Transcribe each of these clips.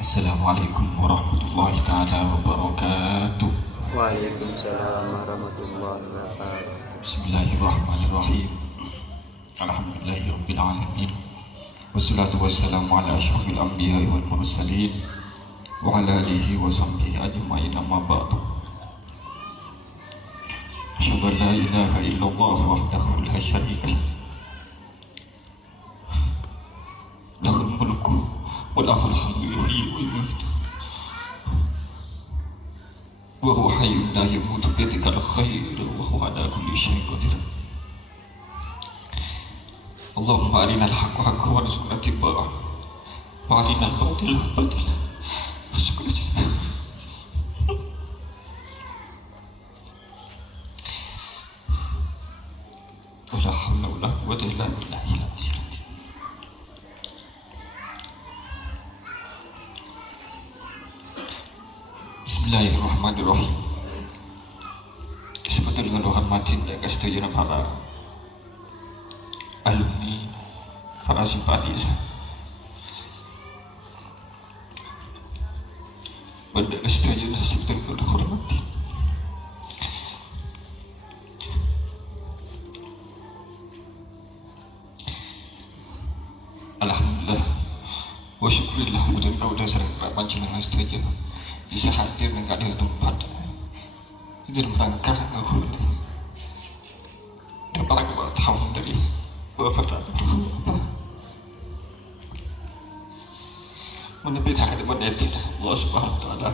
Assalamualaikum warahmatullahi taala wabarakatuh. Waalaikumsalam warahmatullahi wabarakatuh. Bismillahirrahmanirrahim. Alhamdulillahirabbil alamin. Wassalatu wassalamu ala asyrafil anbiya'i wal mursalin wa ala alihi wa sahbihi ajma'in, amma ba'du. Asyhadu an la ilaha illallah wahdahu la syarika lah. Lahul mulku wa lahul hamdu yuhyi wa yumiitu. Wa huwa hayyun la yamutu bi yadikal khair wa huwa ala kulli syai'in qadir. Allahumma arinal haqqa haqqan warzuqna ittiba'ah wa arinal batila batilan warzuqna ijtinabah. Wala hawla wala quwwata illa billahil aliyyil azim. Bismillahirrahmanirrahim. Disebut dengan hormatin dan kesetujuan para alumni, para simpatisan, pada kesetujuan disebut dengan hormatin. Alhamdulillah wa syukurillah mudah kau dah serang panjenengan setuju bisa hadir dengan di tempat itu merangkah aku dapat aku tahun dari wafat menepi tak ada menetin Allah subhanahu wa ta'ala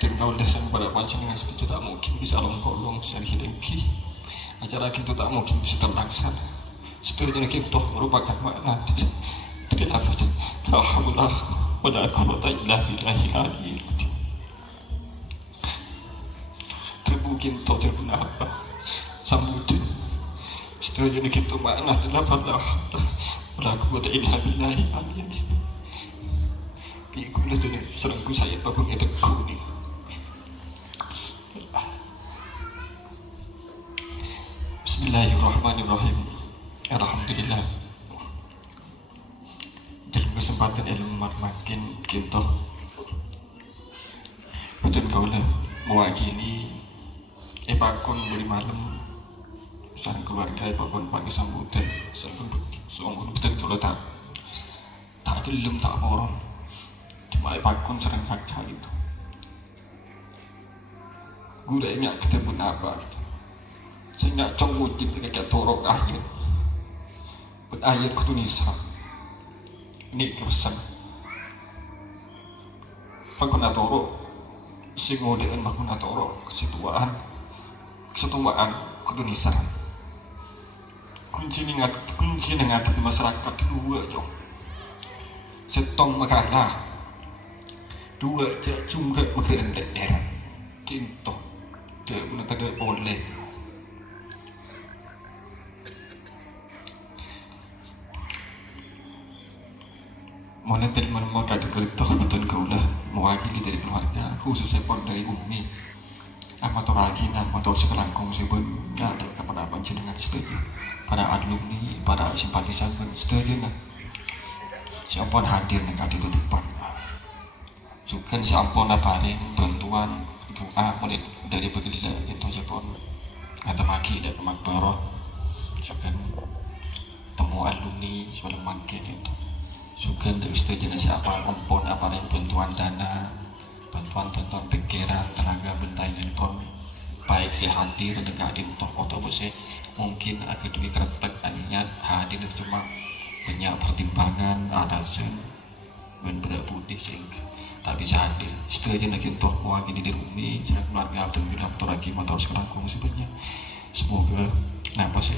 dan kau dasar pada panjenengan setuju tak mungkin bisa longkolong secara hilangki acara kita tak mungkin bisa terlaksana. Setuju kita merupakan makna tidak dapat la haula wala quwwata illa billahil aliyyil azim. Termungkin tak terguna apa sambutan setuju kita makna la haula wala quwwata illa billahil aliyyil azim. Ikulah tu serangku saya bakun itu kuni. Bismillahirrahmanirrahim. Alhamdulillah. Dalam kesempatan ilmu makin kita betul kaulah mewakili pakon beri malam sarang keluarga pakon pagi sambutan sarang seorang betul kaulah tak gelem tak orang cuma pakon sarang kakak itu gula ingat kita pun apa gitu sehingga conggut di pegang torok akhir ayat kutunisa ini kesan pakunatoro singodean pakunatoro kesetuaan kutunisa kunci dengan di masyarakat dua jauh setong makalah dua jumlah makanan daerah kinto tidak guna tanda oleh mulai dari mana kategori betul kaulah mewakili dari keluarga khususnya pun dari umi amator ragin amator sekelangkung sebutnya ada kepada panjenengan setuju para alumni para simpatisan pun setuju nah siapapun hadir dengan di depan juga siapapun paling bantuan doa mulai dari begila itu siapapun kata maki dan kemakbaroh juga temu alumni sebelum makin itu juga untuk setuju siapa kompon apa yang bantuan dana bantuan pikiran tenaga benda ini pun baik si hadir dengan dintok atau bose mungkin akademi kretek aninya hadir cuma banyak pertimbangan alasan dan berbudi sehingga tak bisa hadir setuju nak dintok mewakili di rumah jangan keluarga atau bilang atau lagi atau sekarang sebenarnya semoga napa sih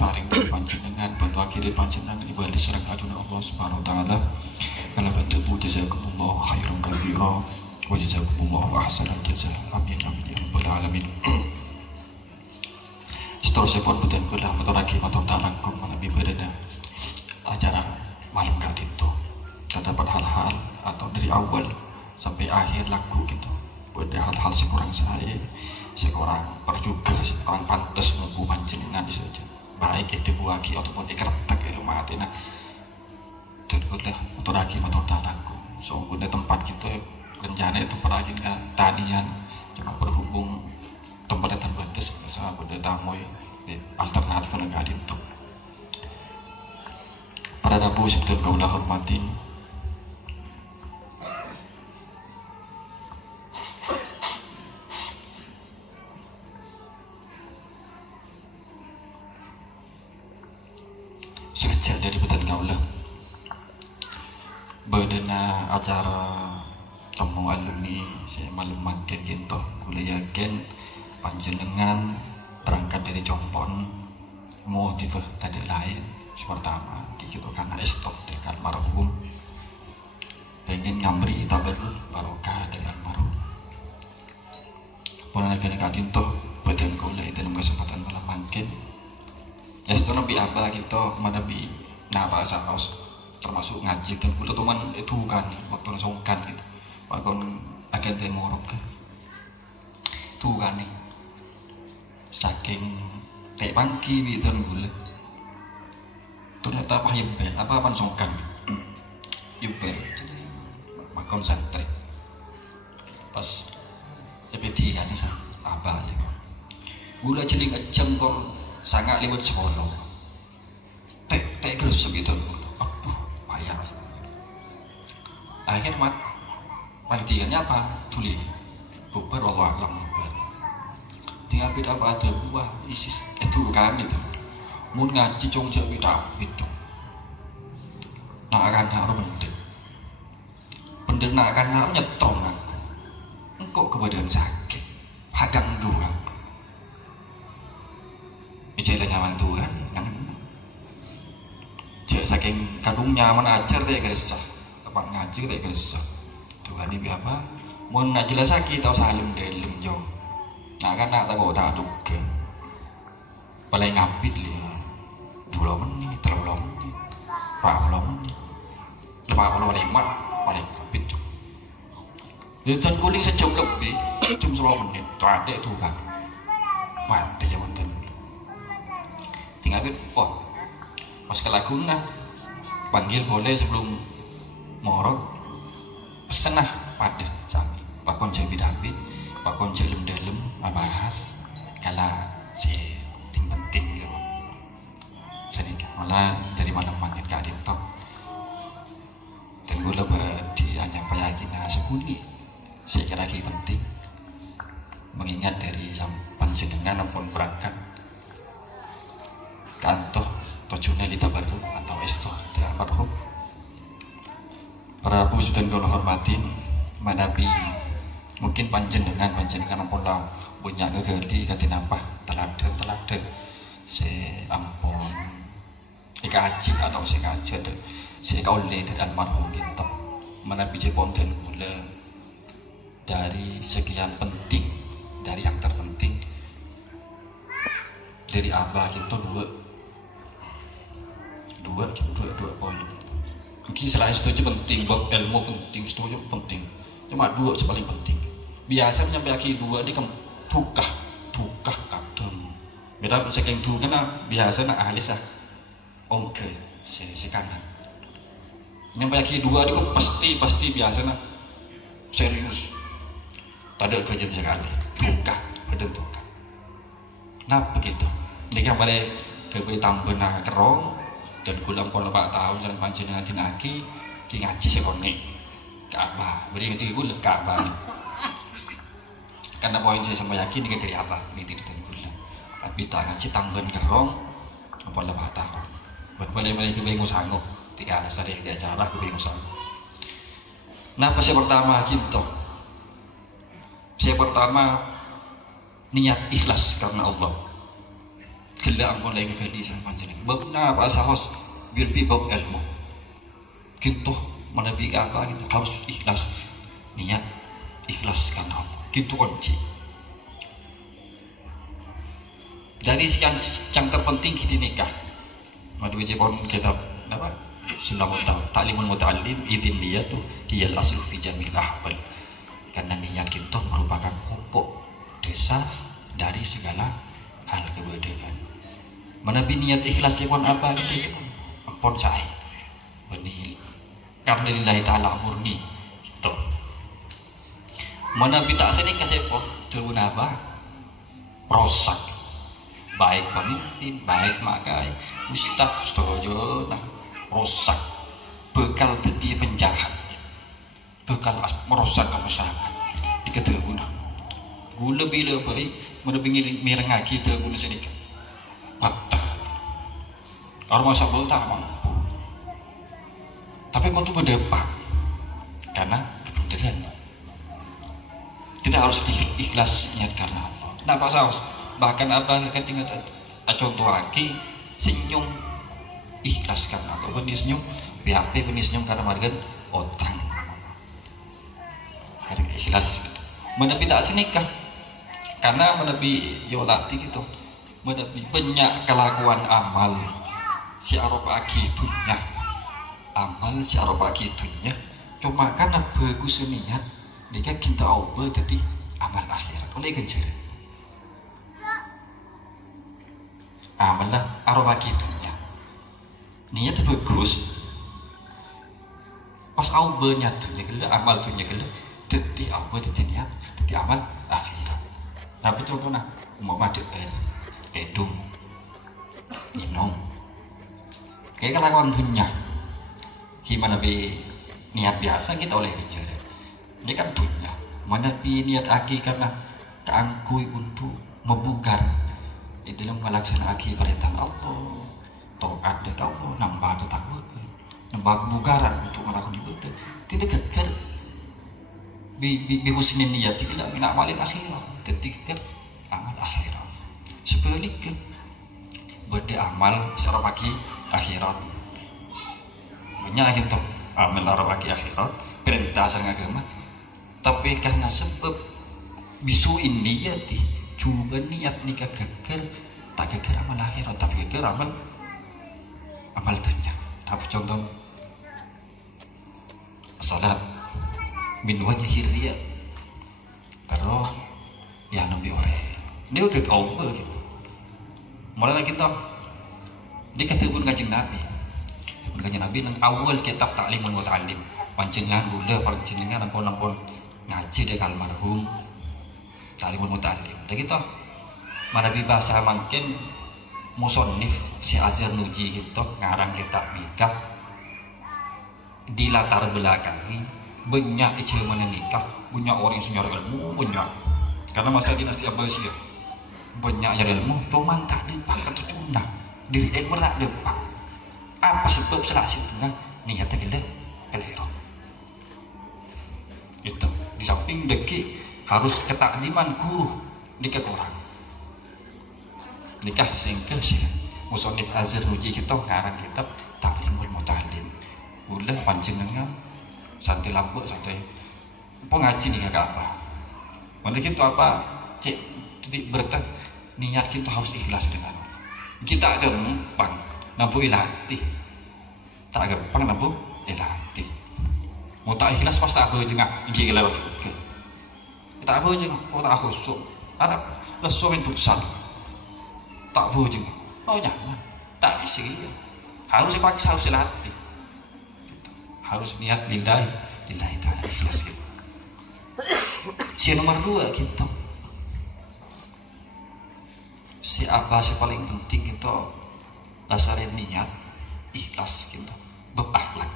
paling panjenengan bantu akhiri panjenengan ibadah serang aduna Allah subhanahu wa ta'ala ala bantu jazakumullah khairan katsira wa jazakumullah ahsanal jazaa amin amin ya rabbal alamin. Seterusnya pun betul kula motoraki motor talang pun lebih badana acara malam kali itu terdapat hal-hal atau dari awal sampai akhir lagu gitu ada hal-hal sekurang saya sekurang perjuga sekurang pantas menunggu panjenengan saja baik itu buaki ataupun ikratak ilmu hati nah dan kulah motor lagi motor tanahku sungguhnya tempat gitu rencana tempat lagi tadian cuma berhubung tempatnya terbatas sama benda tamu alternatif negara itu para dapu sebetulnya kaulah hormatin sekejap dari betul kaulah berdana acara temu alumni saya malam makin gitu kuliah yakin panjenengan berangkat dari Jompon motif tadi lain pertama gitu karena stop dengan marhum pengen ngamri tabarruk barokah dengan marhum pernah kena itu badan kuliah itu kesempatan malam makin just lebih apa gitu mana bi nah bahasa haus termasuk ngaji dan kuliah teman itu kan waktu songkan gitu waktu agen temorok itu kan nih saking kayak pangki gitu gula ternyata apa yubel apa songkan yubel jadi makon santri pas EPT kan ini apa aja gula jadi ngejam kon sangat lewat sekolah tek terus begitu aduh payah akhir mat panitiannya apa tulis bubar Allah alam bubar tinggal beda apa ada buah isis itu kan itu mun ngaji cong jauh beda itu nak akan harus bener nak akan harus nyetong aku engkau kebadan sakit hagang dua aku bicara nyaman Tuhan yang cek saking kadung nyaman ajar teh gesah tempat ngaji teh gesah Tuhan ini apa mau ngaji lah sakit atau salim dalam jauh nah kan nak tahu tak duga paling ngapit li 20 menit 30 menit 40 menit 50 menit paling ngapit dan kuling sejam lebih jam 10 menit tu ada Tuhan mati zaman tu tinggal bit wah pas kelakuna panggil boleh sebelum morok pesen lah pada sampai pakon jauh bidabit pakon jauh dalam bahas kala si ting penting gitu sedikit malah dari malam makin ke adit top dan gue lebih dianyampai lagi nah sekuli saya kira lagi penting mengingat dari sampan jenengan maupun berangkat kantor tujuannya di tabarruk atau isto dengan marhum para abu sudah kau hormatin manabi mungkin panjenengan ampun punya ngegali kati napa teladan se ampun ika haji atau se ngaji ada se kaule dari almarhum kita manabi jeponten mula dari sekian penting dari yang terpenting dari abah kita dua poin. Mungkin selain itu penting, bab ilmu penting, setuju penting. Cuma dua paling penting. Biasa menyampaikan dua di tukah kadang. Beda saking tu karena biasa nak ahli sah. Oke, si kanan. Menyampaikan dua di pasti biasa nak serius. Tada kerja sekali. Tukah. Nah begitu. Ini yang pada kebe tambah nak kerong. Dan kulang pola 4 tahun jalan panjenengan dinaki di ngaji sekone Ka'bah beri ngaji kulang Ka'bah karena poin saya sampai yakin ini dari apa ini tidak gula tapi tak ngaji tambahan kerong pola 4 tahun berbalik-balik ke bingung sanggup tiga alasan yang diacara ke bingung sanggup nah saya pertama gitu saya pertama niat ikhlas karena Allah Kela ampun lagi kali sama panjenengan. Babna apa sahos biar bab ilmu. Gitu menabi apa gitu harus ikhlas niat ikhlas karena Allah. Gitu kunci. Dari sekian yang terpenting kita nikah. Madu jepon kitab apa? Sunnah ta'limul muta'allim idin dia tuh dia aslu fi jamil ahwal. Karena niat itu merupakan pokok dasar dari segala hal kebudayaan. Menabi niat ikhlas pun apa gitu pun sahih benih karena lillahi ta'ala murni gitu. Mana tak sedikit sepo turun apa prosak baik pemimpin baik makai ustaz setuju nah prosak bekal tadi penjahat bekal merosak ke masyarakat diketahui gula bila baik mana bingin mirengaki terguna sedikit patah orang masa tak mampu tapi kau tu berdepan karena kebenaran kita harus ikhlas niat karena Allah. Nah Pak Saus bahkan abah ketika contoh lagi senyum ikhlas karena Allah benih senyum BAP benih senyum karena margan otang hari ikhlas menepi tak senikah karena menepi yolati gitu menepi banyak kelakuan amal si Aropa gitunya amal si Aropa gitunya cuma karena bagus niat dia kita ubah jadi amal akhirat oleh kejar amal lah Aropa gitunya niat bagus pas ubahnya tuh ya amal tuh ya jadi ubah jadi niat jadi amal akhirat tapi contohnya umpama edung minum kayak kelakuan dunia gimana be niat biasa kita oleh kejar ini kan dunia mana be niat aki karena keangkui untuk membugar itu dalam melaksanakan aki perintah Allah taat dekat Allah nambah ketakwaan nambah kebugaran untuk melakukan ibadah tidak geger bi husnin niat tidak min amalin akhirat ketika amal akhirat sebaliknya berde amal secara pagi akhirat banyak kita amal secara pagi akhirat perintah sang agama tapi karena sebab bisu ini ya coba niat nikah geger tak geger amal akhirat tapi geger amal dunia apa contoh salat min wajhir riya terus yang nabi ore dia ke kaum gitu mulai kita dikatakan kajing nabi nang awal kitab ta'limun wa ta'lim panjenengan gula panjenengan ampun ngaji dek almarhum ta'limun wa ta'lim dah kita manabi bahasa mungkin musannif si Azhar Nuji gitu ngarang kitab nikah di latar belakangi banyak kecewaan nikah banyak orang yang senyar ilmu banyak karena masa dinasti Abbasiyah banyak ilmu cuman tak depak keturunan diri ilmu tak depak apa sebab selasi dengan niatnya keliru itu di samping deki harus ketakdiman guru nikah kurang nikah singkel sih musonif Azhar Nuji kita ngarang kitab Ta'limul Muta'allim ulah panjenengan santai lampu santai pengaji nih kakak apa mana kita apa cek titik bertah niat kita harus ikhlas dengan kita gampang nampu ilatih tak gampang nampu ilatih mau tak ikhlas pas tak apa juga ini gila juga tak apa juga mau tak khusyuk ada lesu yang pusat tak apa juga oh nyaman tak bisa harus dipaksa harus ilatih harus niat lillahi ta'ala ikhlas gitu. Si nomor 2 gitu. Si apa si paling penting itu dasarin niat ikhlas gitu. Berakhlak.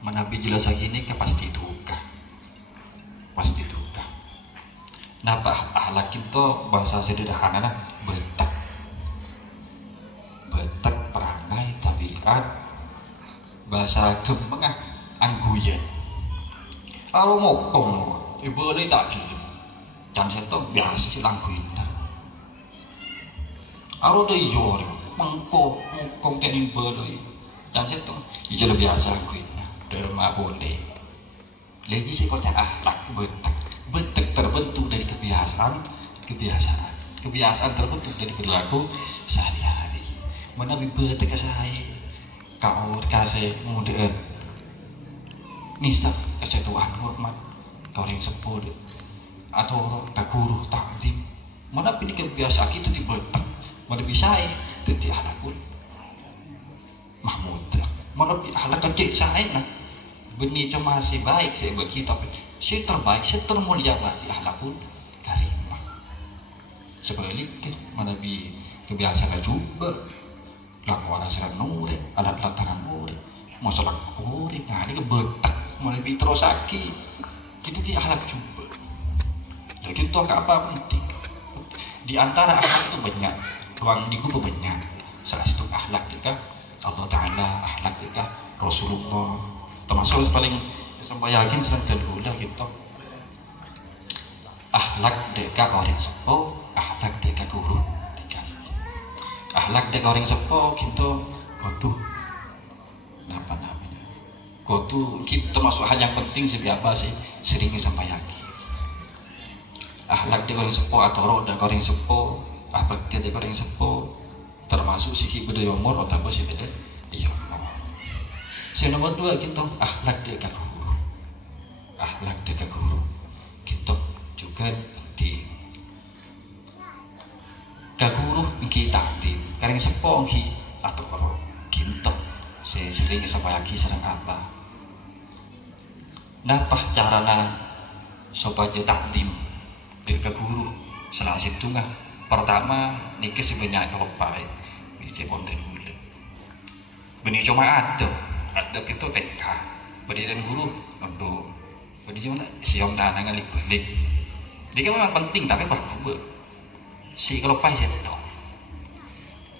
Menabi jelas gini ke pasti duka. Pasti duka. Napa akhlak itu bahasa sederhana betak. Betak perangai tabiat bahasa gempeng angguyen kalau ngokong ibu boleh tak gelem dan seto biasa sih langguin aro de yor mengko ngokong tening boleh dan seto ijo biasa langguin derma boleh lagi sih kota akhlak betek terbentuk dari kebiasaan terbentuk dari perilaku sehari-hari mana betek saya kau kasih mudah nisak kasih Tuhan hormat kau yang sepuluh atau tak guru takdim mana pilih kebiasaan kita dibetak mana bisa jadi anak pun mahmud Malah akhlak kecil saya nah. Benih cuma masih baik saya bagi tapi si terbaik, si termulia berarti akhlakul karimah. Sebaliknya mana bi kebiasaan coba lakukan asal nure, alat lataran nure, masalah nure, nah ini kebetak malah bi terus aki. Itu dia akhlak coba. Lagi itu apa penting? Di antara akhlak itu banyak, ruang di buku banyak. Salah satu akhlak kita Allah Ta'ala, akhlak kita Rasulullah, termasuk paling sampai yakin selanjutnya gula gitu. Akhlak deka orang sepo, akhlak deka guru deka. Akhlak deka orang sepo gitu, kotu. Apa namanya? Kotu kita termasuk hal yang penting sih apa sih? Seringnya sampai yakin. Akhlak deka orang sepo atau roh deka orang sepo, akhlak deka orang sepo. Termasuk sih budaya umur atau apa sih beda iya saya nomor 2 kita akhlak deka guru kita juga penting ka guru kita aktif karena sepo ki atau kalau kita saya sering sama lagi serang apa napa carana supaya takdim deka guru salah situ nggak pertama niki sebenarnya kelopai biji ponten gula benih cuma ada itu TK berdiri guru untuk berdiri cuma siom tanah ngalik balik dia memang penting tapi perlu si kelopai itu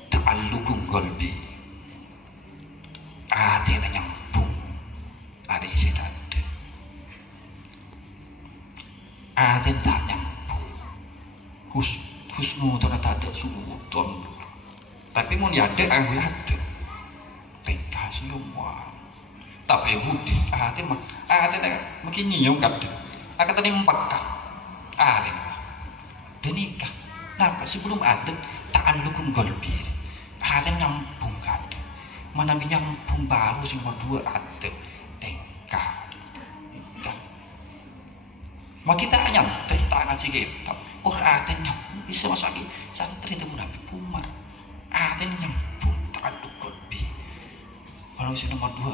ta'alluqum qalbi hati nyambung ada isi tanda hati tak nyambung husnu ternyata ada suudon tapi mau ada aku ada tingkah semua tapi budi hati mah hati mungkin nyium kadang akan tadi mempakah dan nikah kenapa sebelum ada ta'alluqum qalbi hati nyambung kadang mana nyambung baru sing kedua ada tingkah mak kita nyantai tak ngaji kitab Quran nyambung bisa masuk lagi santri itu Nabi Umar aten nyambung ta'alluq qalbi kalau si nomor 2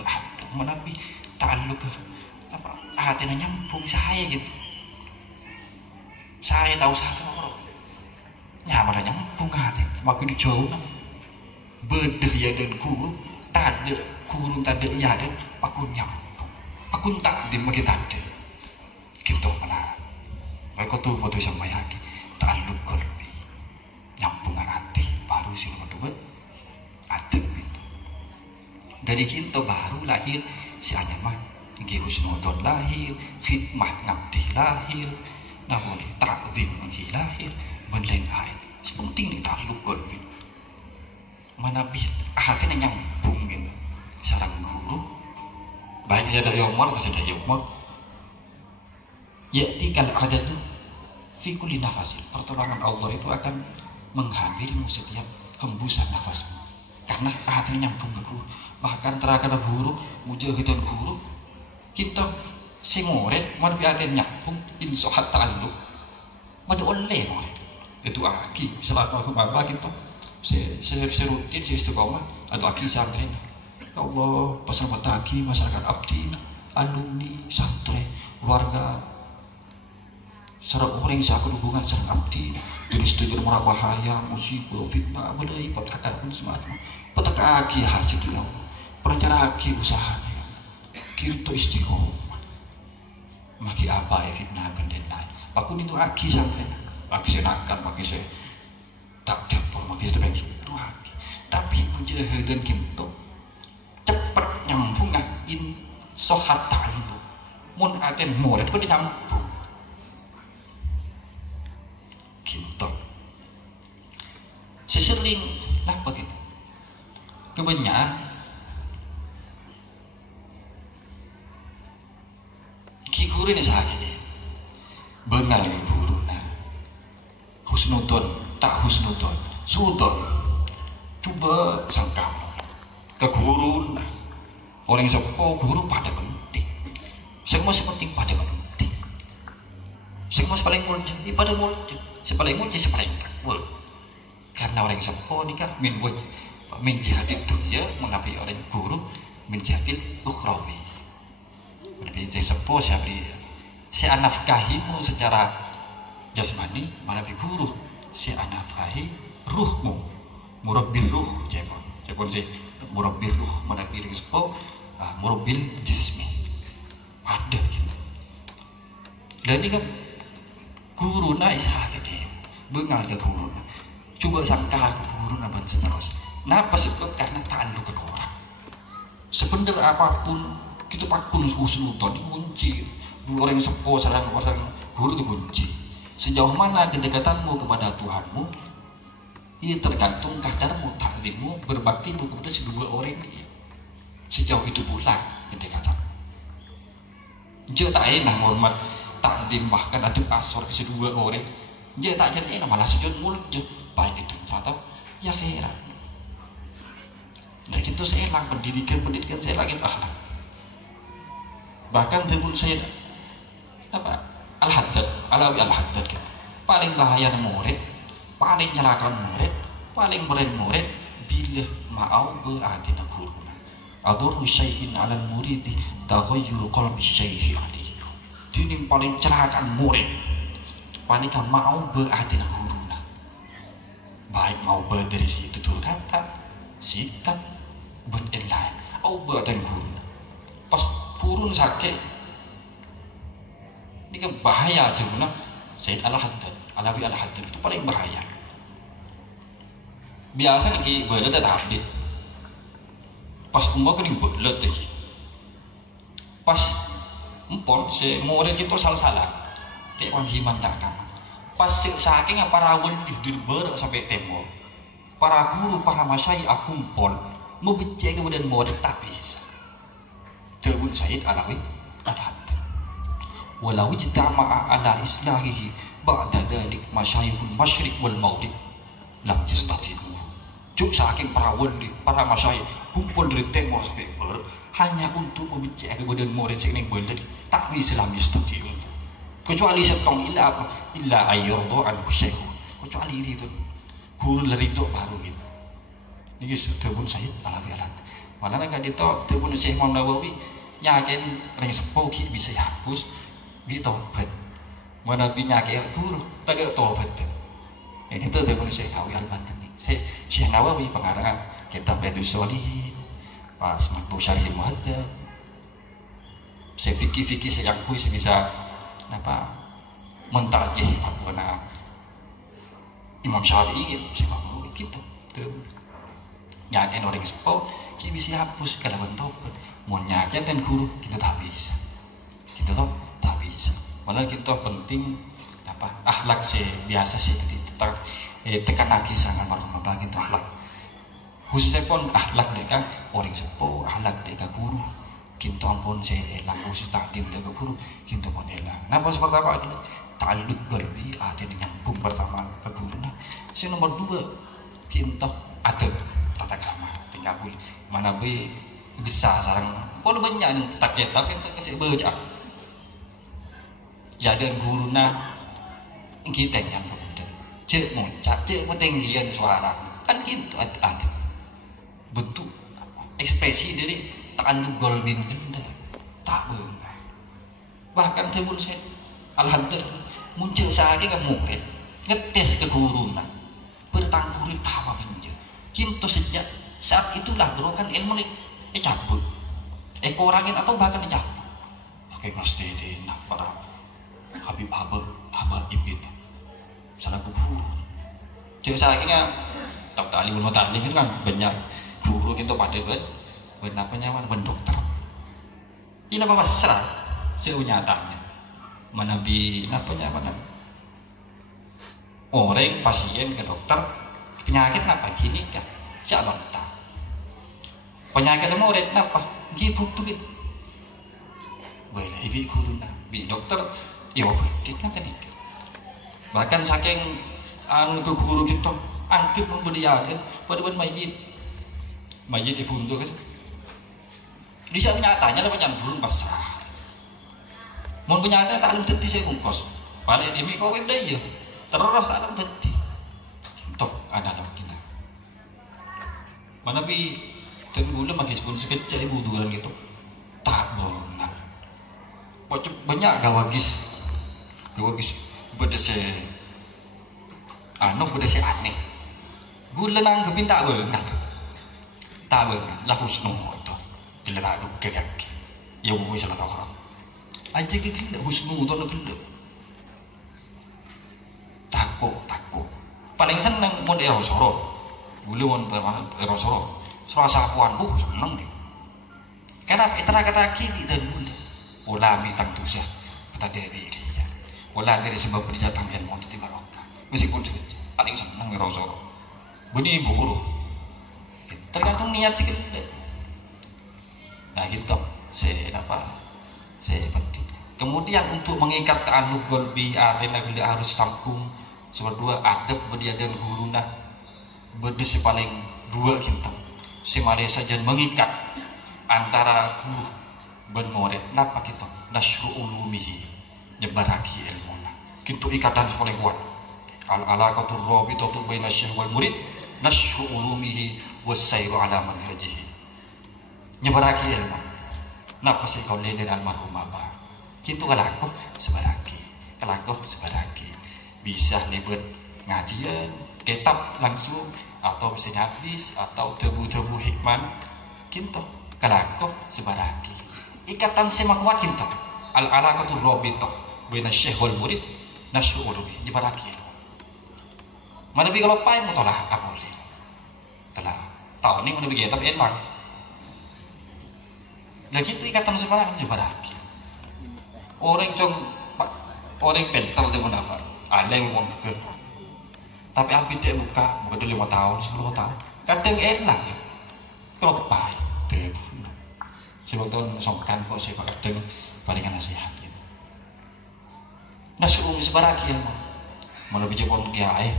Nabi ta'alluq apa aten nyambung saya gitu saya tahu saya sama orang nyaman nyambung hati waktu di jauh beder ya dan guru tade guru tade ya dan aku nyambung aku tak dimagi tade gitu malah aku tuh foto sama yaki ta'alluq qalbi nyambung hati baru sih kedua adem itu dari kita baru lahir si Anyamah husnudon lahir khidmah ngabdi lahir nah boleh ta'zim lahir menlain ayat sepenting nih ta'alluq qalbi mana hati nyambung gitu sarang guru banyak dari umur atau dari umur yaitu kalau ada tuh fi kulli nafasin pertolongan Allah itu akan menghampirimu setiap hembusan nafasmu karena hatinya nyambung ke guru bahkan terakana guru mujahidun guru kita si murid mau hatinya nyambung insohat ta'alluq pada oleh murid itu aki misalnya aku bapak kita saya rutin saya istiqomah atau aki santri ya Allah pasal aki masyarakat abdi alumni santri keluarga sarang orang yang saya hubungan sarang abdi jadi setuju merah bahaya musibah fitnah boleh petakan pun semacam petakan aki haji itu perencana aki usahanya kita istiqomah maki apa ya fitnah benda lain aku itu aki sampai maki saya nakal maki saya tak dapur maki saya terbentuk itu aki tapi menjaga dan kita cepat nyambung in sohat ta'alluq mun aten murid pun nyambung gitu sesering lah begitu kebanyakan ki guru ini sakit bengal ki guru nah husnudon tak husnudon sudon coba sangka ke guru nah orang sepuh guru pada penting semua penting pada penting semua paling mulia pada mulia sepaling mulia sepaling takbul karena orang yang sepuh ni kan min jihad itu ya menapi orang guru min jihatil ukhrawi. Lebih sepuh si anafkahimu secara jasmani, mana bi guru si anafkahi ruhmu, murabbir ruh cepon si murabbir ruh, mana bi sepuh murabbil jismi. Ada gitu. Dan ini kan guru na isah gede, bengal ke guru. Coba sangka guru na ban seterus. Napa sebab karena tanduk ke orang. Sebenar apapun kita pakun husnudzon ini kunci. Dua orang yang sepuh sarang guru itu kunci. Sejauh mana kedekatanmu kepada Tuhanmu, ia tergantung kadarmu, takzimmu, berbaktimu kepada kedua orang ini. Sejauh itu pula kedekatan. Dia tak enak hormat takdim, bahkan ada asor ke kedua orang. Dia tak jadi enak, malah sejauh mulut je baik itu atau ya kira. Nah itu saya elang pendidikan saya lagi akhlak. Bahkan telepon saya apa al-haddad, Alawi al-haddad gitu. Paling bahaya murid, paling celaka murid, paling berat murid bila mau berartina guru. Adurru syai'in 'ala al-muridi taghayyur qalbi syai'i 'alaihi. Ini paling celaka murid. Paling mau berartina guru. Baik mau dari situ tutur kata, sikap, berilain, obatan guru. Pas purun sakit, ini kan bahaya sebenarnya. Sayyid Al-Haddad, Alawi Al-Haddad itu paling bahaya. Biasa lagi belet tak update. Pas umur kini belet lagi. Pas empon si murid kita salah-salah, tak panggiman tak kan. Pas saking para wali diberek sampai tembok. Para guru, para masyayikh akumpul mau becek kemudian murid tak bisa. Terbun Sayyid Alawi Al-Haddad. Walau ijtama'a ala islahihi ba'da dzalik masyayikhul masyriq wal maghrib lam yastati'u. Cuk saking para wali, para masyayikh kumpul dari tembok sampai berek hanya untuk membecek kemudian murid sing ning belet tak bisa lam yastati'u. Kecuali setong illa ayyurdu anhu syaikhun. Kecuali itu guru lerito baru gitu. Ini telepon saya Alawi Al-Haddad. Malah nak itu telepon Syekh Muhammad Nawawi nyakin ring sepuh bisa hapus bi taubat. Mana bi nyakin guru tak ada taubat. Ini itu telepon Syekh Alawi Al-Haddad ni. Syekh Nawawi pengarang kitab Riyadhus Shalihin, pas Matbu Syarihil Muhadzab. Saya fikih saya yang kuis bisa apa mentarjih fatwa Imam Syafi'i siapa gitu tuh nyakin orang sepuh kita bisa hapus kalau bentuk mau nyakin dan guru kita tak bisa tak bisa malah kita penting apa akhlak sih biasa sih kita tekan lagi sangat marah kita akhlak khususnya pun akhlak mereka orang sepuh akhlak mereka guru kita ampun saya elang khusus takdim mereka guru kita pun elang. Nah pas pertama ini ta'alluq qalbi artinya nyambung pertama ke guru. Nah yang nomor 2 kita adab tata krama tinggal boleh mana be besar sarang kalau banyak tak ya tapi saya baca jadi guru nah kita nyambung cek muncak cek ketinggian suara kan gitu ada bentuk ekspresi dari ta'alluq qalbin benda tak benar. Bahkan terbun saya Al-Haddad muncul saking murid ngetes ke guru nah bertangkuri tawa pinjau kinto sejak saat itulah berokan ilmu cabut korangin atau bahkan cabut pakai ngostedi nah para Habib ibit salah guru jadi sakingnya tak alimul mutalim itu kan banyak guru kita pada apa nyaman dokter ini apa serah senyatanya mana bi apa nyaman orang pasien ke dokter penyakit apa gini kan siapa tak penyakit murid apa gitu begitu boleh ibu guru bi dokter ya obat kan sedikit bahkan saking anu ke guru kita angkut membeliakan pada mayit ibu untuk kan bisa nyatanya lah macam burung pasrah. Mau nyatanya tak alam teti saya bungkus. Balik demi kau web dia, terus alam teti. Tok ada dalam kita. Mana bi Tenggula makin sepun sekecil ibu tuh gitu. Tak banget. Banyak gawagis beda se beda se aneh. Gula nanggepin tak banget. Tak banget. Lah husnu itu. Gila tak luka kaki. Ya gue salah tahu orang. Aja gila husnu itu nak gila. Takut. Paling seneng mau erosoro. Gula mau erosoro. Serasa puan bu seneng nih. Karena itara kata kiri dan gula. Ulami tang tu sah. Kata diri dia. Ulah dari sebab dia tang ilmu itu barokah. Meskipun sekecil. Paling seneng erosoro. Bunyi buru. Tergantung niat sih gila. Nah gitu. Saya penting. Kemudian untuk mengikat ta'alluq qalbi atina gila harus sambung. Seberdua adab berdia dan huruna berdisi paling dua kita. Semare saja mengikat antara guru dan murid. Napa kita? Nashru ulumihi nyebaraki ilmuna. Kita ikatan paling kuat. Al-alaqatur rabitatul baina syekh wal murid nashru ulumihi wassairu ala manhajihi. Nyebaraki ilmu. Napa sih kau lele almarhum abah? Kita kalakoh sebaraki. Bisa lebet ngajian, kitab langsung atau bisa habis atau tebu-tebu hikman. Kita kalakoh sebaraki. Ikatan semak kuat kita. Al-alaqatur rabitah baina syekh wal murid nashru ulumihi nyebaraki ilmu. Mana bi kalau pai mutalah aku boleh. Telah. Tahu ni mana bi tapi enak. Nah gitu ikatan sebaraki nyebaraki. Orang pintar tu pun apa? Ada yang mau ke. Tapi api tak buka dulu 5 tahun, 10 tahun. Kadang enak. Kelopai. Sebab tahun songkan kok saya kadang palingan nasihat. Nasuh sebaraki ilmu. Mana bijak pun kiai,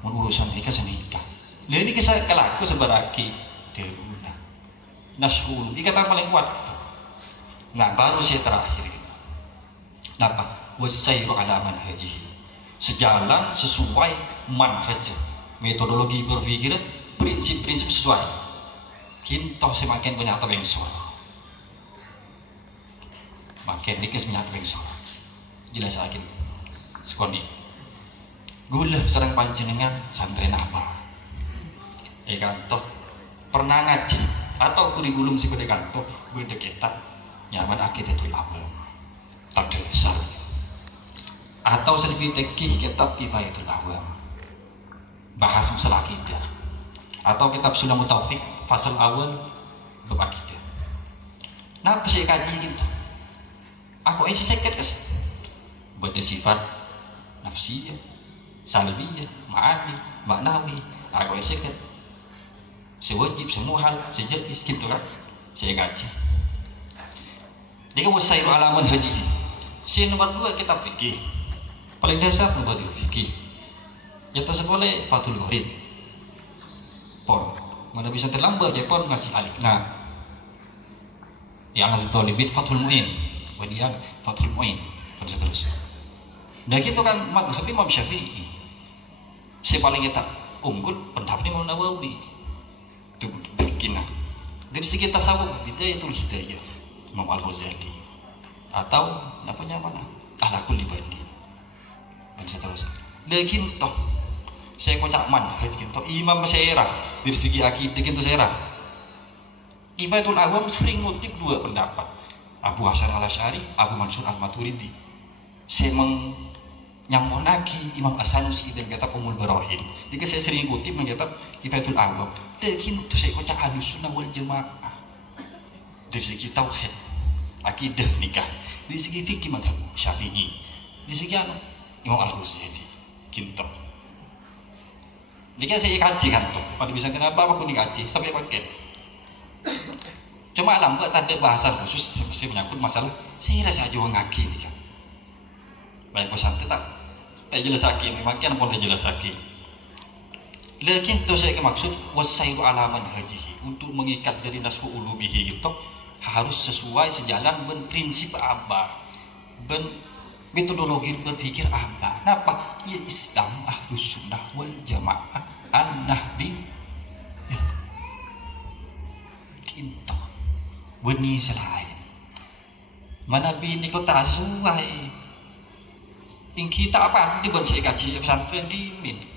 mau urusan nikah senikah. Lain ini kisah kelaku sebaraki deuna. Nasuh ikatan paling kuat. Nah baru saya terakhir. Napa? Wassairu ala manhajihi. Sejalan sesuai manhaj, metodologi berpikir, prinsip-prinsip sesuai. Kita semakin banyak terbengsor. Makin dikit banyak terbengsor. Jelas lagi. Sekali. Gula serang panjenengan santri apa? Kantor pernah ngaji atau kurikulum si pada kantor beda kitab nyaman akidatul awam. Tak dasar. Atau sedikit tekih kitab Kifayatul Awam bahas masalah akidah, atau kitab Sulamut Taufik fasal awal bab akidah. Napa sih kaji gitu? Aku ini seket kan? Buat sifat nafsiyah, salbiyah, ma'ani, maknawi. Aku ini seket. Sewajib semua hal sejati gitu kan? Saya kaji. Dia wassairu ala manhajihi. Si nomor 2 kitab fikih. Paling dasar nubuatul fikih. Nyata sekolah Fathul Qorib. Pon, mana bisa terlambat je pon ngasih alif. Nah, yang ngasih talibin Fathul Muin, kemudian Fathul Muin, dan seterusnya. Nah gitu kan madhab Imam Syafi'i. Si paling kita unggul pendapatnya Imam Nawawi. Itu bikinah. Dari segi tasawuf bidayatul hidayah Imam Al-Ghazali. Atau namanya mana? Ahlakul Libani. Dan seterusnya. Lekin toh saya kocak manhaj gitu. Imam Syairah dari segi akidah gitu Syairah. Kifayatul Awam sering ngutip 2 pendapat. Abu Hasan Al-Asy'ari, Abu Mansur Al-Maturidi. Saya nyambonagi Imam As-Sanusi dan kitab Ummul Barahin. Jika saya sering ngutip kitab Kifayatul Awam. Lekin toh saya kocak Ahlussunnah wal Jamaah. Dari segi tauhid, akidah nikah, dari segi fikih mazhab Syafi'i, di segi Imam Al-Ghazali gitu. Ini kan saya kaji kan tuh. Pada bisa kenapa aku nih kaji sampai pakai. Cuma lambat ada bahasan khusus mesti menyangkut masalah saya rasa aja ngaji nih kan. Baik pesan tak jelas lagi. Makin pun jelas lagi. Lakin itu saya maksud wassairu ala manhajihi, untuk mengikat dari nasru ulumihi gitu harus sesuai sejalan ben prinsip apa, ben metodologi berpikir apa? Napa? Ya Islam Ahlus Sunnah wal Jamaah An-Nahdi. Ya. Kinto benih selain mana bini kota sesuai yang kita apa di buat saya kaji pesantren di min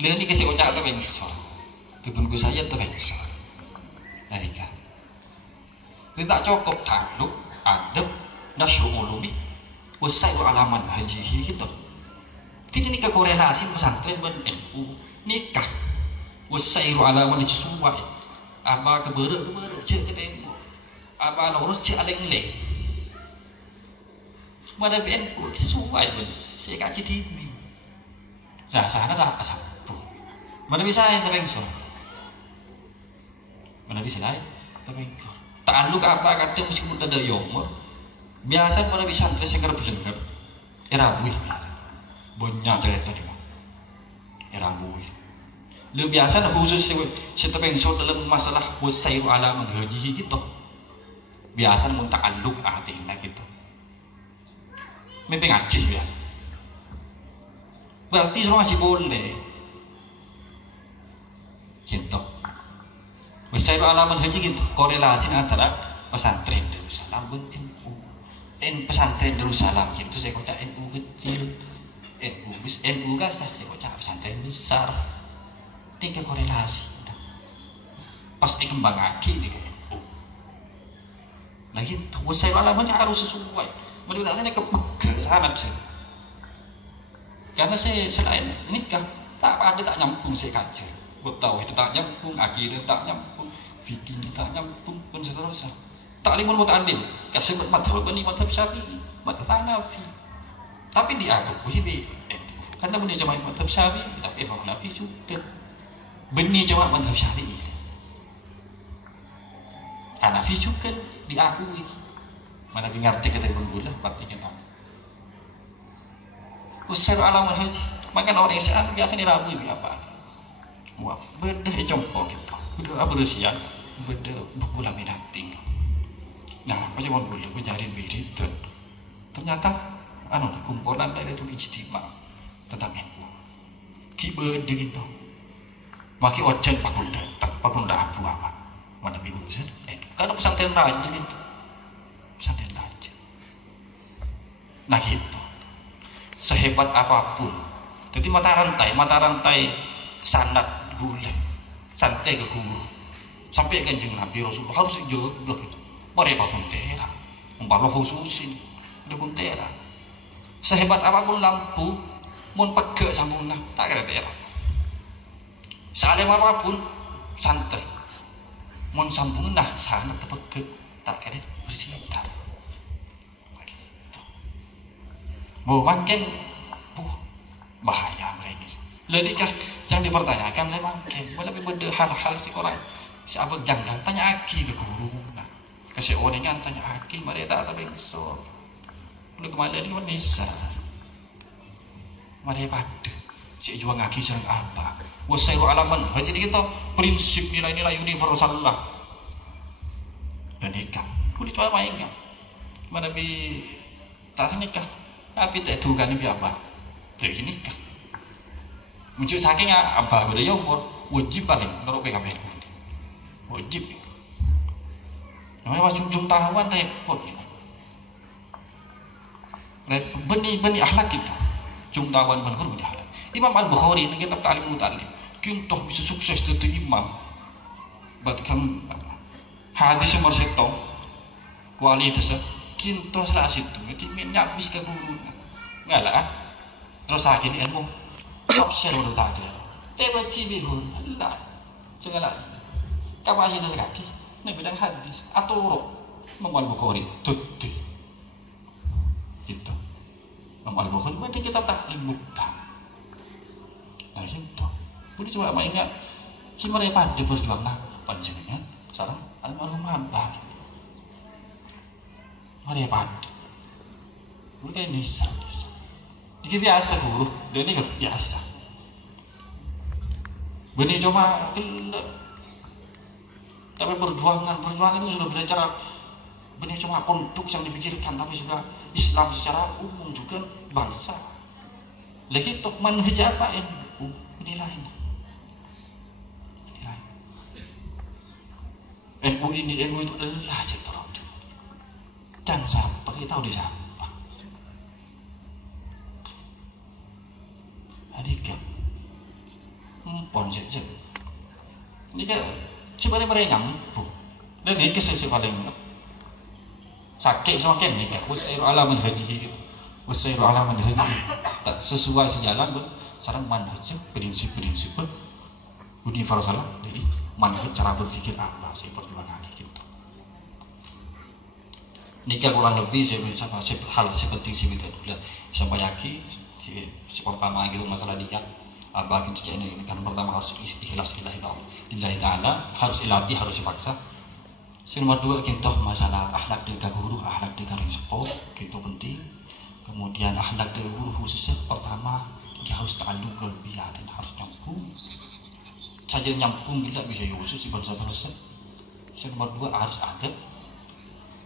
lihat ni kasi otak tu bengsor kebunku saya tu bengsor mereka tidak cukup taluk adab nasyru ulumi wasairu alaman hajihi gitu tidak nikah korelasi pesantren dan NU nikah wasairu alaman sesuai apa keberak je kita NU apa lurus je aleng-leng mana NU sesuai pun saya kaji di min sana dah asal mana bisa yang terbengsor mana bisa lain terbengsor ta'aluk apa kadang meskipun tak ada yomor biasa mana bisa antara segera berlengkar erabuih biasa banyak cerita ni erabuih lebih biasa khusus si terbengsor dalam masalah wasairu alaman haji gitu biasa mun ta'aluk atina gitu mimpi ngaji biasa berarti semua ngaji boleh gitu. Wasairu alaman haji gitu. Korelasi antara pesantren Darussalam dan NU. Pesantren Darussalam gitu saya kocak NU kecil. NU kasah saya kocak pesantren besar. Tiga korelasi. Pas dikembang lagi di NU. Nah gitu. Wasairu alamannya harus sesuai. Menurut saya kepegel sangat sih. Karena saya selain nikah tak ada tak nyambung saya kaji. Tahu itu tak nyambung, akhirnya tak nyambung, fikih tak nyambung, dan seterusnya. Taklimun muta'alim, kasih madhab bani madhab syafi'i, madhab hanafi. Tapi diakui karena benih jamaah madhab syafi'i, tapi Imam Hanafi juga benih jamaah madhab syafi'i. Hanafi juga diakui. Mana ngerti kata Ibn Gula, berarti kan usairu alaman haji. Makan orang Islam biasa dirabui apa? Wah, beda contoh gitu. Beda berusia, beda bukulah minating. Nah, macam mana boleh menjadi birit ternyata kumpulan dari itu ijtima tentang NU. Kibe gitu. Maki ojen pakunda abu apa? Mana bingung sih? Karena pesantren raja gitu. Pesantren raja. Nah gitu. Sehebat apapun. Jadi mata rantai sanad boleh santai ke guru sampai kanjeng Nabi Rasulullah harus dijaga gitu. Mereka pun tera, umpama khususin, udah pun tera. Sehebat apapun lampu, mun pegak sambungna tak kira tera. Salim apapun santai, mun sambungna sana terpegak tak kira bersinar. Mau makin bahaya mereka. Ledikah yang dipertanyakan saya makin lebih beda hal-hal si orang si abang janggal tanya aki ke guru nah kasih oningan tanya aki mereka tak bengsor lu kemana ni mana bisa mereka pada si juang aki serang apa wasairu alaman jadi kita prinsip nilai-nilai universal lah dan nikah kulit cuma main kan mana bi tak nikah tapi tak tu kan ni apa jadi nikah muncul saking apa beda umur wajib paling menurut PKB wajib namanya macam tahuan repot benih akhlak kita tahuan benar benih akhlak Imam Al-Bukhari ini kitab Ta'lim Muta'allim kita bisa sukses itu imam berarti kan hadis nomor 1 kualitasnya kita salah situ jadi minyak bis ke guru nggak lah terus akhirnya ilmu option udah tak ada. Tapi kibihun, Allah, janganlah. Kapasitas kaki, ni bidang hadis atau roh, Imam Bukhari, tutti. Gitu. Imam Bukhari ada kitab Ta'lim Muta'allim. Nah itu, boleh coba mainnya. Cuma dia pada perjuangan panjangnya, sekarang almarhum Abah. Mari pada, boleh kayak nisar. Ini biasa guru, dan ini biasa. Benih cuma tapi perjuangan itu sudah belajar. Benih cuma produk yang dipikirkan, tapi sudah Islam secara umum juga bangsa. Lagi untuk manhaj apa ini lain. NU ini NU itu lelah aja terus. Jangan sampah kita udah sampah. Adik kan, pon sih. Ini kan sebenarnya mereka nyambung. Dan ini kesesi paling sakit semakin ni kan. Wasairu ala manhajihi, wasairu ala manhajihi. Tak sesuai sejalan pun. Sekarang manhaj prinsip-prinsip pun universal. Jadi manhaj cara berpikir apa sih perjuangan kita. Nikah kurang lebih saya hal seperti si itu sudah sampai yakin si pertama gitu masalah nikah apa gitu ini kan pertama harus ikhlas lillahi ta'ala, harus ilatih, harus dipaksa. Si nomor dua kita masalah akhlak dengan guru, akhlak dengan support gitu penting. Kemudian akhlak dengan guru khususnya pertama dia harus ta'alluq qalbiyatin, harus nyambung. Saja nyambung gila bisa khusus si bangsa terus. Si nomor dua harus adab.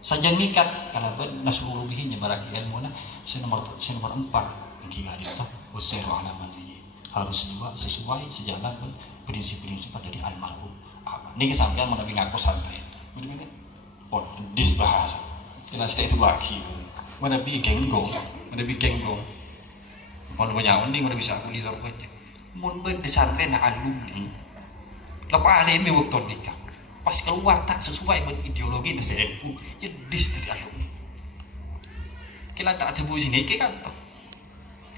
Saja nikat kalau apa nasuru bihi nyebaraki ilmu nah si nomor 4 gila itu wasairu ala manhaji, harus juga sesuai sejalan pun prinsip-prinsip dari almarhum. Ini kesampaian mau nabi ngaku santai. Benar-benar pon dis bahasa. Kena state itu bagi. Mana bi genggong. Mau banyak unding udah bisa aku di sorot aja. Mau berdesantren alumni. Lepas alimi waktu nikah. Pas keluar tak sesuai dengan ideologi NU, ya dis dari alumni. Kita tak tebu sini, kita kan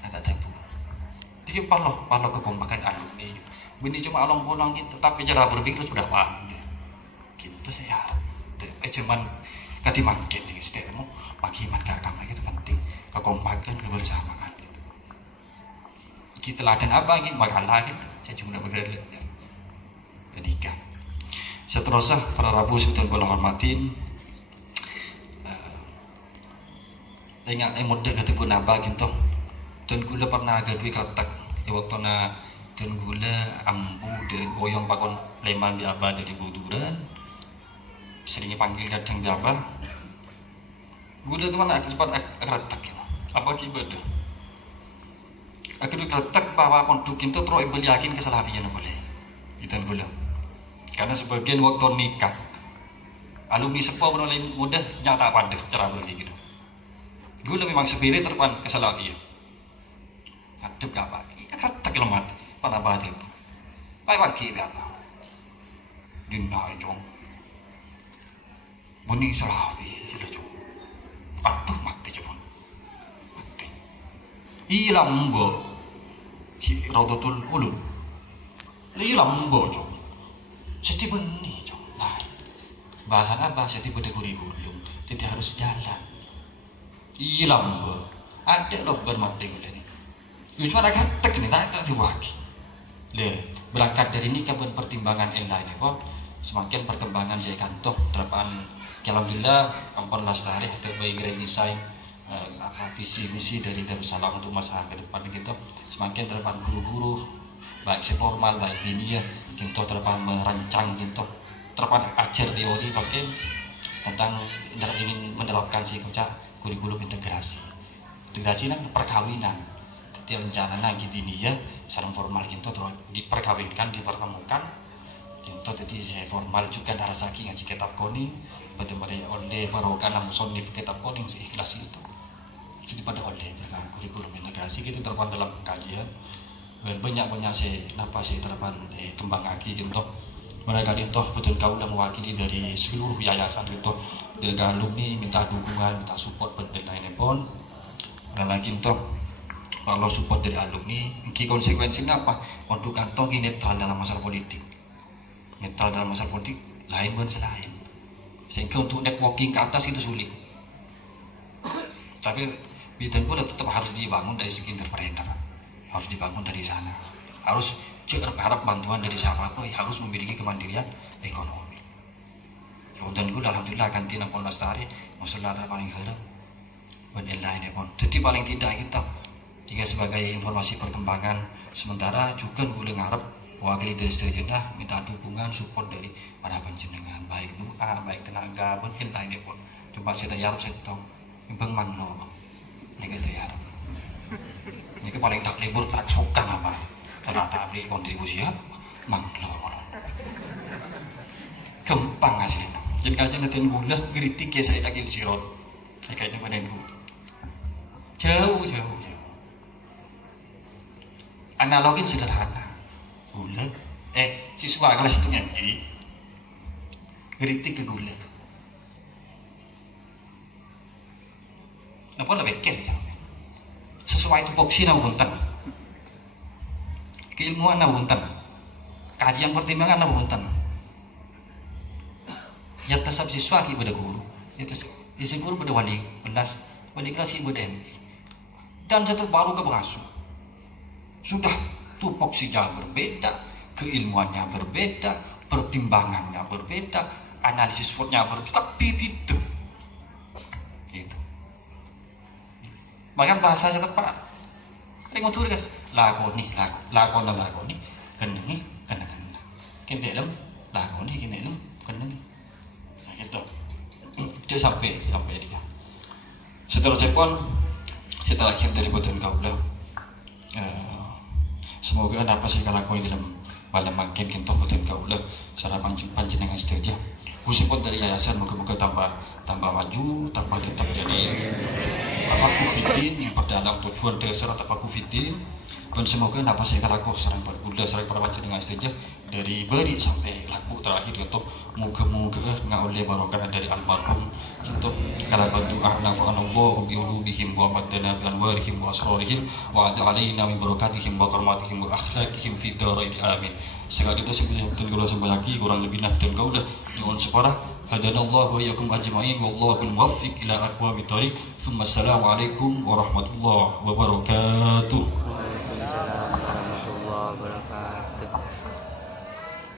tak tebu. Dia parlo kekompakan alumni. Bini cuma olong-olong gitu, tapi cara berpikir sudah paham. Gitu saya harap. Cuman kadimakin nih, setiap makiman ke agama itu penting, kekompakan, kebersamaan. Kita laden apa gitu, makalah gitu. Saya cuma bergerak nikah. Seterusnya para Rabu sebetulnya kalau hormatin ingat mode ketemu naba gitu dan gula pernah agak duit kretek waktu na dan gula ambu de boyong pakon leman biaba dari buduran seringnya panggil kadang biaba gula teman aku sempat kretek apa kibadah aku duit kretek bahwa kontuk itu terus beli yakin kesalahan boleh itu gula. Karena sebagian waktu nikah alumni sepuh mulai mudah nyata pada cara berpikir. Gue memang spirit terpan kesalahan. Aduk gak pagi, tak lemat, pada batin. Pagi apa? Dinah jong. Buni salafi, sila jong. Aduh mati jong. Mati. Ilam bo, Raudatul Ulum. Ilam bo jong. Seti benih jong. Nah, bahasan apa? Seti pada kurikulum. Tidak harus jalan. Ilam bo. Ada loh bermati udah nih. Cuma ada kata nih, tak diwaki. Le, berangkat dari ini kapan pertimbangan lain kok. Semakin perkembangan saya kantor terapan. Alhamdulillah, ampun lestari terbaik dari desain apa visi misi dari Darussalam untuk masa ke depan kita. Semakin terapan guru-guru baik seformal baik dinia kita terpan merancang kita terpan ajar teori pakai tentang ingin menerapkan si kerja kurikulum integrasi kan perkawinan ketika rencana lagi dinia sarang formal kita terus diperkawinkan dipertemukan kita jadi saya formal juga narasaki ngaji kitab kuning pada oleh barokan musonif kitab kuning seikhlas itu jadi pada oleh kurikulum integrasi kita terpan dalam kajian banyak saya terapkan kembang kaki gitu mereka itu betul kau udah mewakili dari seluruh yayasan gitu dengan alumni minta dukungan minta support lainnya pun dan lagi itu kalau support dari alumni konsekuensinya apa untuk kantong ini netral dalam masalah politik lain pun selain sehingga untuk networking ke atas itu sulit tapi bidang gue tetap harus dibangun dari segi entrepreneur harus dibangun dari sana harus berharap bantuan dari siapapun harus memiliki kemandirian ekonomi dan gue alhamdulillah ganti nampol lestari masalah terpaling harap dan lainnya pun jadi paling tidak kita jika sebagai informasi perkembangan sementara juga boleh ngarep wakili dari seterusnya minta dukungan support dari para panjenengan baik doa baik tenaga pun lainnya pun coba saya harap saya tahu bang mangno ini kita harap ini paling tak libur tak sokan apa ternyata beli kontribusi ya manglo gempang hasilnya Jadi kajian nanti gula kritik ya saya lagi sirot. Saya kaitnya pada itu. Jauh. Analogin sederhana. Gula, siswa kelas itu nyanyi. Kritik ke gula. Napa lebih kek? Sesuai itu boksi na buntan. Keilmuan na buntan. Kajian pertimbangan na buntan. Ya tasab siswa ki pada guru. Ya guru pada wali kelas ki pada MI. Dan satu baru ke pengasuh. Sudah tupoksinya berbeda, keilmuannya berbeda, pertimbangannya berbeda, analisis SWOT-nya berbeda, tapi itu. Gitu. Bahkan bahasanya tepat. Ringo tuh guys, lakoni, kena nih, kena. Kita dalam lakoni, kita dalam kena nih. Gitu. Dia sampai dia. Setelah akhir dari boten kaulah, semoga apa sih kalau kau dalam malam makin kita boten kaulah, secara panjenengan saja. Khususnya dari yayasan moga-moga tambah maju, tambah tetap jadi tafakuh fitin yang berdalam tujuan dasar tafakuh fitin. Dan semoga apa sih kalau kau sarang para panjenengan saja dari beri sampai laku terakhir untuk moga-moga oleh barokah dari almarhum untuk kalau berdoa nafa'anallahu bi ulubihim wa maddana bi anwarihim wa asrarihim wa alaina min barakatihim wa karmatihim wa akhlaqihim fi darain amin. Sekali itu sebelum kalau sampai lagi kurang lebih nah dan kau dah nyuwun separah hadanallahu wa iyyakum ajma'in wallahu muwaffiq ila aqwamit thoriq. Assalamualaikum warahmatullahi wabarakatuh.